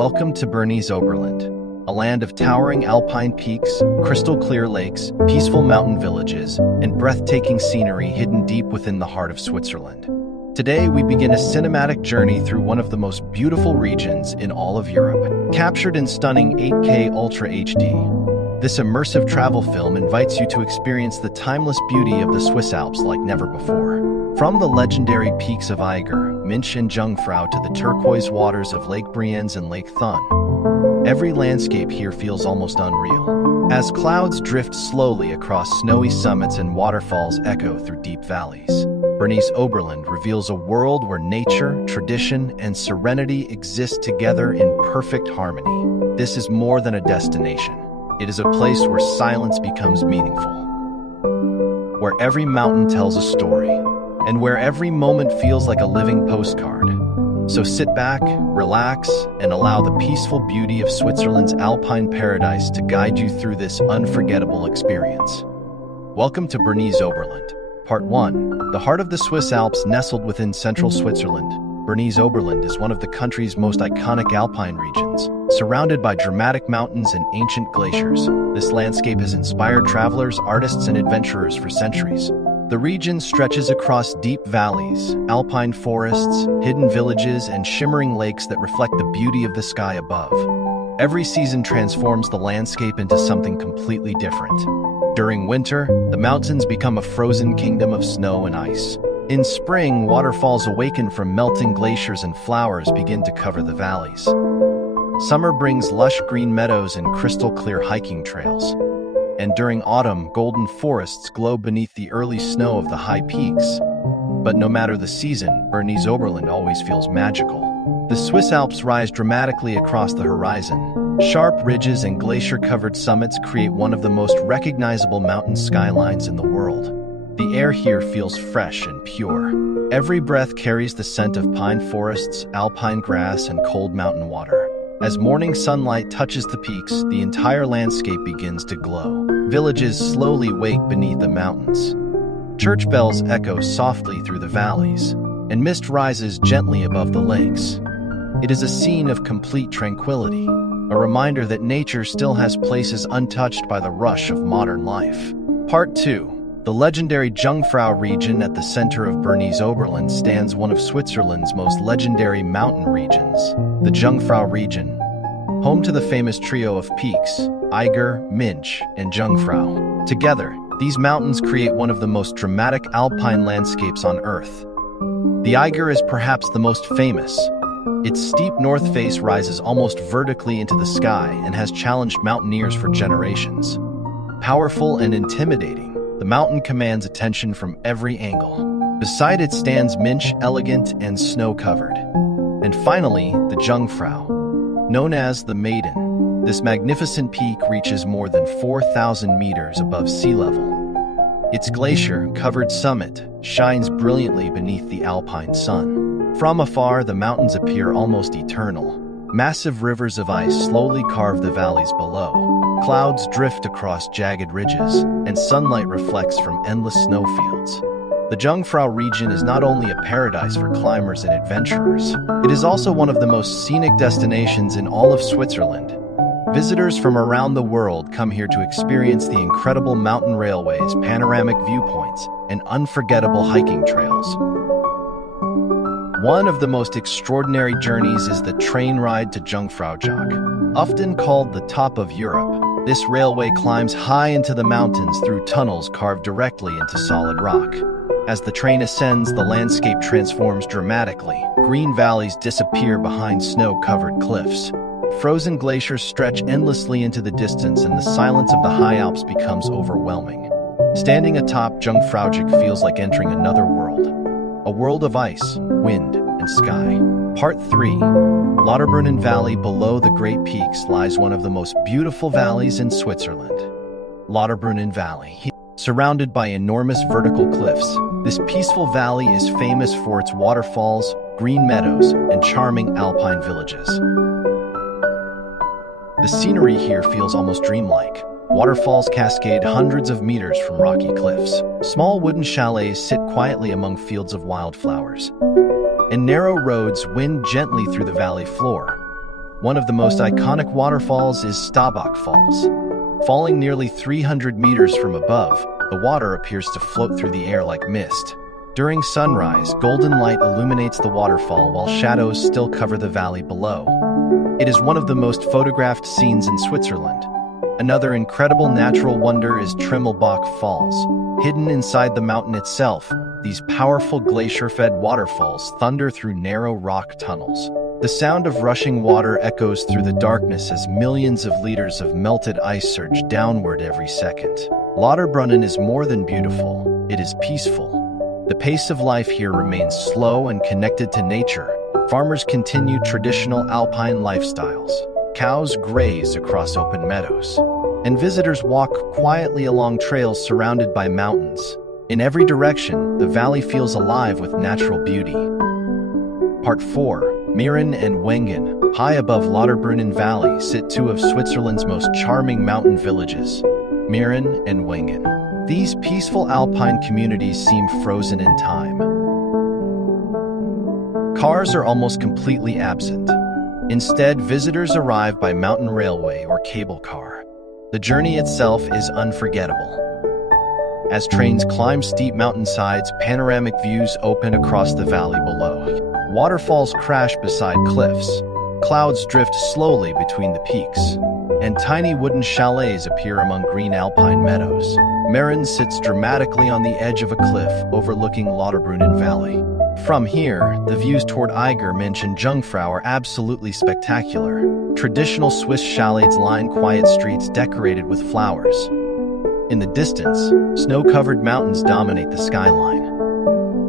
welcome to Bernese Oberland, a land of towering alpine peaks, crystal-clear lakes, peaceful mountain villages, and breathtaking scenery hidden deep within the heart of Switzerland. Today, we begin a cinematic journey through one of the most beautiful regions in all of Europe, captured in stunning 8K Ultra HD. This immersive travel film invites you to experience the timeless beauty of the Swiss Alps like never before. From the legendary peaks of Eiger, Mönch and Jungfrau to the turquoise waters of Lake Brienz and Lake Thun, every landscape here feels almost unreal. As clouds drift slowly across snowy summits and waterfalls echo through deep valleys, Bernese Oberland reveals a world where nature, tradition, and serenity exist together in perfect harmony. This is more than a destination. It is a place where silence becomes meaningful, where every mountain tells a story, and where every moment feels like a living postcard. So sit back, relax, and allow the peaceful beauty of Switzerland's alpine paradise to guide you through this unforgettable experience. Welcome to Bernese Oberland. Part 1. The heart of the Swiss Alps nestled within central Switzerland. Bernese Oberland is one of the country's most iconic alpine regions. Surrounded by dramatic mountains and ancient glaciers, this landscape has inspired travelers, artists, and adventurers for centuries. The region stretches across deep valleys, alpine forests, hidden villages, and shimmering lakes that reflect the beauty of the sky above. Every season transforms the landscape into something completely different. During winter, the mountains become a frozen kingdom of snow and ice. In spring, waterfalls awaken from melting glaciers and flowers begin to cover the valleys. Summer brings lush green meadows and crystal-clear hiking trails. And during autumn, golden forests glow beneath the early snow of the high peaks. But no matter the season, Bernese Oberland always feels magical. The Swiss Alps rise dramatically across the horizon. Sharp ridges and glacier-covered summits create one of the most recognizable mountain skylines in the world. The air here feels fresh and pure. Every breath carries the scent of pine forests, alpine grass, and cold mountain water. As morning sunlight touches the peaks, the entire landscape begins to glow. Villages slowly wake beneath the mountains. Church bells echo softly through the valleys, and mist rises gently above the lakes. It is a scene of complete tranquility, a reminder that nature still has places untouched by the rush of modern life. Part 2. The legendary Jungfrau region at the center of Bernese Oberland stands one of Switzerland's most legendary mountain regions. The Jungfrau region, home to the famous trio of peaks, Eiger, Mönch, and Jungfrau. Together, these mountains create one of the most dramatic alpine landscapes on Earth. The Eiger is perhaps the most famous. Its steep north face rises almost vertically into the sky and has challenged mountaineers for generations. Powerful and intimidating, the mountain commands attention from every angle. Beside it stands Mönch, elegant and snow-covered. And finally, the Jungfrau, known as the Maiden. This magnificent peak reaches more than 4,000 meters above sea level. Its glacier-covered summit shines brilliantly beneath the alpine sun. From afar, the mountains appear almost eternal. Massive rivers of ice slowly carve the valleys below. Clouds drift across jagged ridges, and sunlight reflects from endless snowfields. The Jungfrau region is not only a paradise for climbers and adventurers, it is also one of the most scenic destinations in all of Switzerland. Visitors from around the world come here to experience the incredible mountain railways, panoramic viewpoints, and unforgettable hiking trails. One of the most extraordinary journeys is the train ride to Jungfrau. Often called the top of Europe, this railway climbs high into the mountains through tunnels carved directly into solid rock. As the train ascends, the landscape transforms dramatically. Green valleys disappear behind snow-covered cliffs. Frozen glaciers stretch endlessly into the distance, and the silence of the high Alps becomes overwhelming. Standing atop Jungfrau feels like entering another world. A world of ice, wind, and sky. Part 3. Lauterbrunnen Valley. Below the Great Peaks lies one of the most beautiful valleys in Switzerland. Lauterbrunnen Valley. Surrounded by enormous vertical cliffs, this peaceful valley is famous for its waterfalls, green meadows, and charming alpine villages. The scenery here feels almost dreamlike. Waterfalls cascade hundreds of meters from rocky cliffs. Small wooden chalets sit quietly among fields of wildflowers. And narrow roads wind gently through the valley floor. One of the most iconic waterfalls is Staubach Falls. Falling nearly 300 meters from above, the water appears to float through the air like mist. During sunrise, golden light illuminates the waterfall while shadows still cover the valley below. It is one of the most photographed scenes in Switzerland. Another incredible natural wonder is Trimmelbach Falls. Hidden inside the mountain itself, these powerful glacier-fed waterfalls thunder through narrow rock tunnels. The sound of rushing water echoes through the darkness as millions of liters of melted ice surge downward every second. Lauterbrunnen is more than beautiful, it is peaceful. The pace of life here remains slow and connected to nature. Farmers continue traditional Alpine lifestyles. Cows graze across open meadows, and visitors walk quietly along trails surrounded by mountains. In every direction, the valley feels alive with natural beauty. Part 4. Mürren and Wengen. High above Lauterbrunnen Valley sit two of Switzerland's most charming mountain villages, Mürren and Wengen. These peaceful Alpine communities seem frozen in time. Cars are almost completely absent. Instead, visitors arrive by mountain railway or cable car. The journey itself is unforgettable. As trains climb steep mountainsides, panoramic views open across the valley below. Waterfalls crash beside cliffs. Clouds drift slowly between the peaks, and tiny wooden chalets appear among green alpine meadows. Murren sits dramatically on the edge of a cliff overlooking Lauterbrunnen Valley. From here, the views toward Eiger, Mönch and Jungfrau are absolutely spectacular. Traditional Swiss chalets line quiet streets decorated with flowers. In the distance, snow-covered mountains dominate the skyline.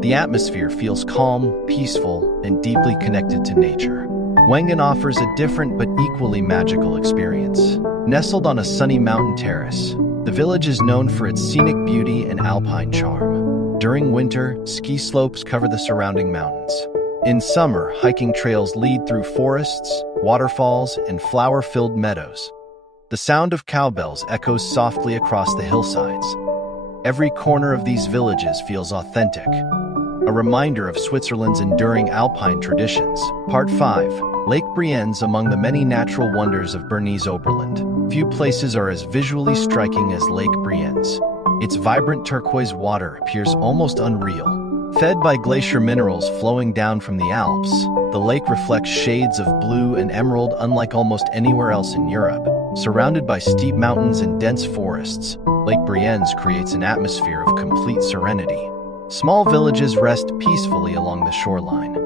The atmosphere feels calm, peaceful, and deeply connected to nature. Wengen offers a different but equally magical experience. Nestled on a sunny mountain terrace, the village is known for its scenic beauty and alpine charm. During winter, ski slopes cover the surrounding mountains. In summer, hiking trails lead through forests, waterfalls, and flower-filled meadows. The sound of cowbells echoes softly across the hillsides. Every corner of these villages feels authentic, a reminder of Switzerland's enduring alpine traditions. Part 5. Lake Brienz. Among the many natural wonders of Bernese Oberland, few places are as visually striking as Lake Brienz. Its vibrant turquoise water appears almost unreal. Fed by glacier minerals flowing down from the Alps, the lake reflects shades of blue and emerald unlike almost anywhere else in Europe. Surrounded by steep mountains and dense forests, Lake Brienz creates an atmosphere of complete serenity. Small villages rest peacefully along the shoreline.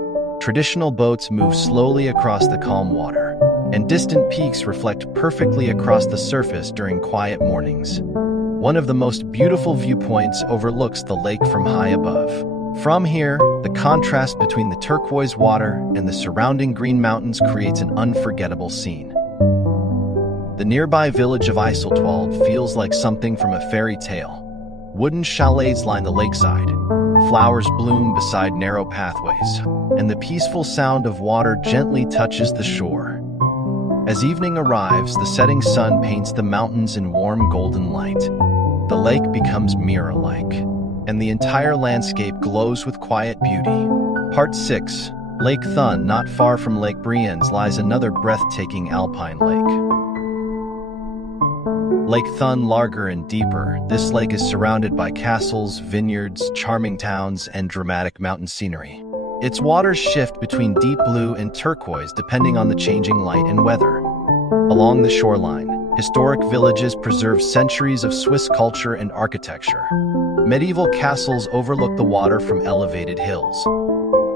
Traditional boats move slowly across the calm water, and distant peaks reflect perfectly across the surface during quiet mornings. One of the most beautiful viewpoints overlooks the lake from high above. From here, the contrast between the turquoise water and the surrounding green mountains creates an unforgettable scene. The nearby village of Eiseltwald feels like something from a fairy tale. Wooden chalets line the lakeside, flowers bloom beside narrow pathways, and the peaceful sound of water gently touches the shore. As evening arrives, the setting sun paints the mountains in warm golden light. The lake becomes mirror-like, and the entire landscape glows with quiet beauty. Part 6. Lake Thun. Not far from Lake Brienz lies another breathtaking alpine lake. Lake Thun, larger and deeper, this lake is surrounded by castles, vineyards, charming towns, and dramatic mountain scenery. Its waters shift between deep blue and turquoise depending on the changing light and weather. Along the shoreline, historic villages preserve centuries of Swiss culture and architecture. Medieval castles overlook the water from elevated hills.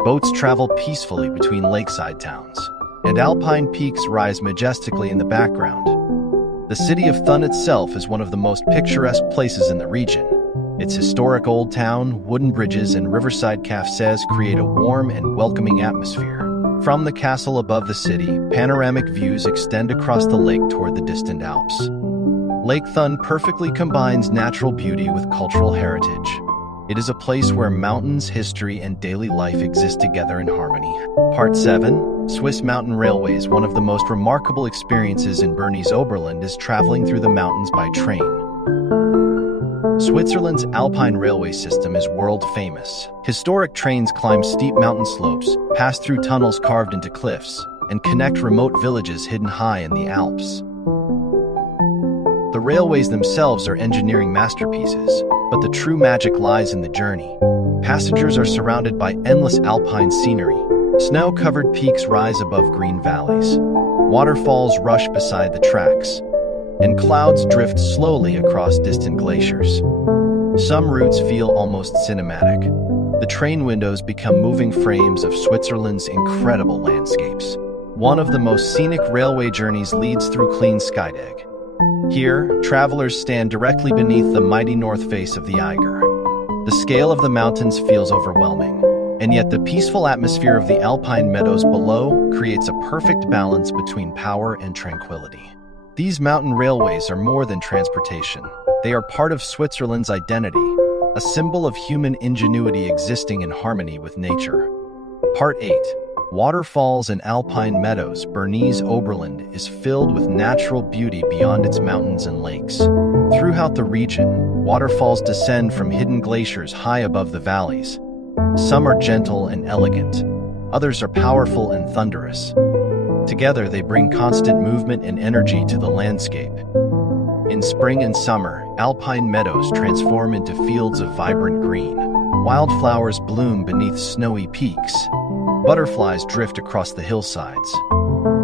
Boats travel peacefully between lakeside towns, and alpine peaks rise majestically in the background. The city of Thun itself is one of the most picturesque places in the region. Its historic old town, wooden bridges, and riverside cafés create a warm and welcoming atmosphere. From the castle above the city, panoramic views extend across the lake toward the distant Alps. Lake Thun perfectly combines natural beauty with cultural heritage. It is a place where mountains, history, and daily life exist together in harmony. Part 7. Swiss mountain railways. One of the most remarkable experiences in Bernese Oberland is traveling through the mountains by train. Switzerland's Alpine railway system is world-famous. Historic trains climb steep mountain slopes, pass through tunnels carved into cliffs, and connect remote villages hidden high in the Alps. The railways themselves are engineering masterpieces, but the true magic lies in the journey. Passengers are surrounded by endless alpine scenery. Snow-covered peaks rise above green valleys. Waterfalls rush beside the tracks, and clouds drift slowly across distant glaciers. Some routes feel almost cinematic. The train windows become moving frames of Switzerland's incredible landscapes. One of the most scenic railway journeys leads through clean Skydag. Here, travelers stand directly beneath the mighty north face of the Eiger. The scale of the mountains feels overwhelming, and yet the peaceful atmosphere of the Alpine meadows below creates a perfect balance between power and tranquility. These mountain railways are more than transportation. They are part of Switzerland's identity, a symbol of human ingenuity existing in harmony with nature. Part 8. Waterfalls and Alpine Meadows. Bernese Oberland is filled with natural beauty beyond its mountains and lakes. Throughout the region, waterfalls descend from hidden glaciers high above the valleys. Some are gentle and elegant, others are powerful and thunderous. Together, they bring constant movement and energy to the landscape. In spring and summer, alpine meadows transform into fields of vibrant green. Wildflowers bloom beneath snowy peaks. Butterflies drift across the hillsides.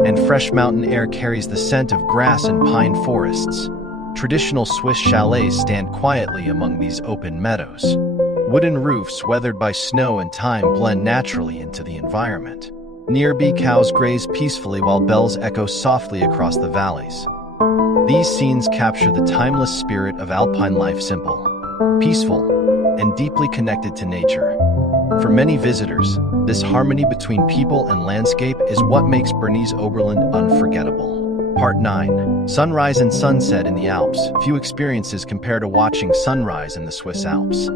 And fresh mountain air carries the scent of grass and pine forests. Traditional Swiss chalets stand quietly among these open meadows. Wooden roofs weathered by snow and time blend naturally into the environment. Nearby cows graze peacefully while bells echo softly across the valleys. These scenes capture the timeless spirit of alpine life, simple, peaceful, and deeply connected to nature. For many visitors, this harmony between people and landscape is what makes Bernese Oberland unforgettable. Part 9. Sunrise and sunset in the Alps. Few experiences compare to watching sunrise in the Swiss Alps.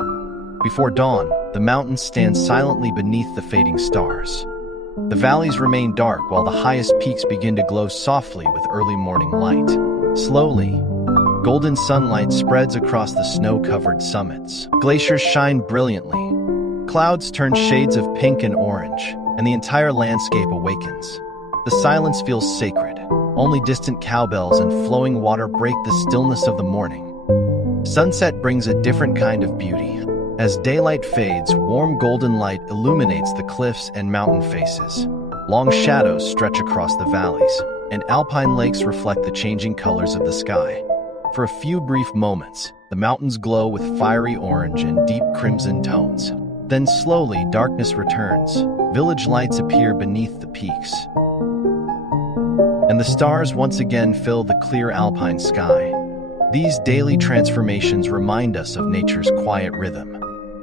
Before dawn, the mountains stand silently beneath the fading stars. The valleys remain dark while the highest peaks begin to glow softly with early morning light. Slowly, golden sunlight spreads across the snow-covered summits. Glaciers shine brilliantly. Clouds turn shades of pink and orange, and the entire landscape awakens. The silence feels sacred. Only distant cowbells and flowing water break the stillness of the morning. Sunset brings a different kind of beauty. As daylight fades, warm golden light illuminates the cliffs and mountain faces. Long shadows stretch across the valleys, and alpine lakes reflect the changing colors of the sky. For a few brief moments, the mountains glow with fiery orange and deep crimson tones. Then slowly, darkness returns. Village lights appear beneath the peaks, and the stars once again fill the clear alpine sky. These daily transformations remind us of nature's quiet rhythm,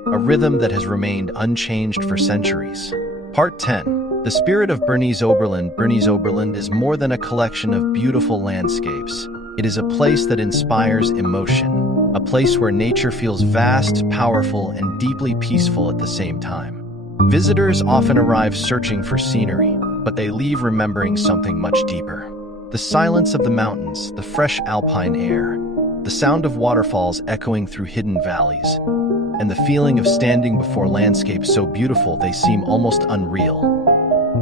a rhythm that has remained unchanged for centuries. Part 10. The spirit of Bernese Oberland. Bernese Oberland is more than a collection of beautiful landscapes. It is a place that inspires emotion, a place where nature feels vast, powerful, and deeply peaceful at the same time. Visitors often arrive searching for scenery, but they leave remembering something much deeper. The silence of the mountains, the fresh alpine air, the sound of waterfalls echoing through hidden valleys, and the feeling of standing before landscapes so beautiful they seem almost unreal.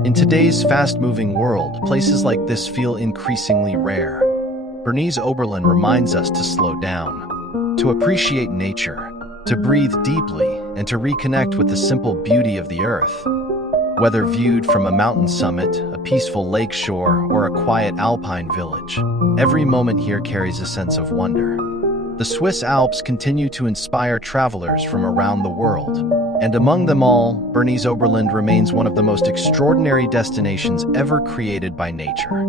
In today's fast-moving world, places like this feel increasingly rare. Bernese Oberland reminds us to slow down, to appreciate nature, to breathe deeply, and to reconnect with the simple beauty of the earth. Whether viewed from a mountain summit, a peaceful lake shore, or a quiet alpine village, every moment here carries a sense of wonder. The Swiss Alps continue to inspire travelers from around the world, and among them all, Bernese Oberland remains one of the most extraordinary destinations ever created by nature.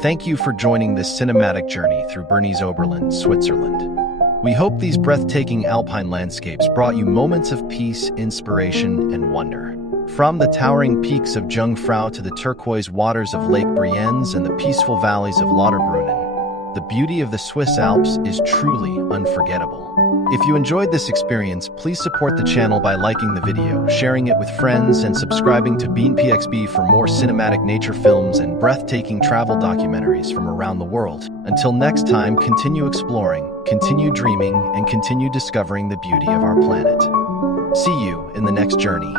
Thank you for joining this cinematic journey through Bernese Oberland, Switzerland. We hope these breathtaking alpine landscapes brought you moments of peace, inspiration, and wonder. From the towering peaks of Jungfrau to the turquoise waters of Lake Brienz and the peaceful valleys of Lauterbrunnen, the beauty of the Swiss Alps is truly unforgettable. If you enjoyed this experience, please support the channel by liking the video, sharing it with friends, and subscribing to BeanPXB for more cinematic nature films and breathtaking travel documentaries from around the world. Until next time, continue exploring, continue dreaming, and continue discovering the beauty of our planet. See you in the next journey.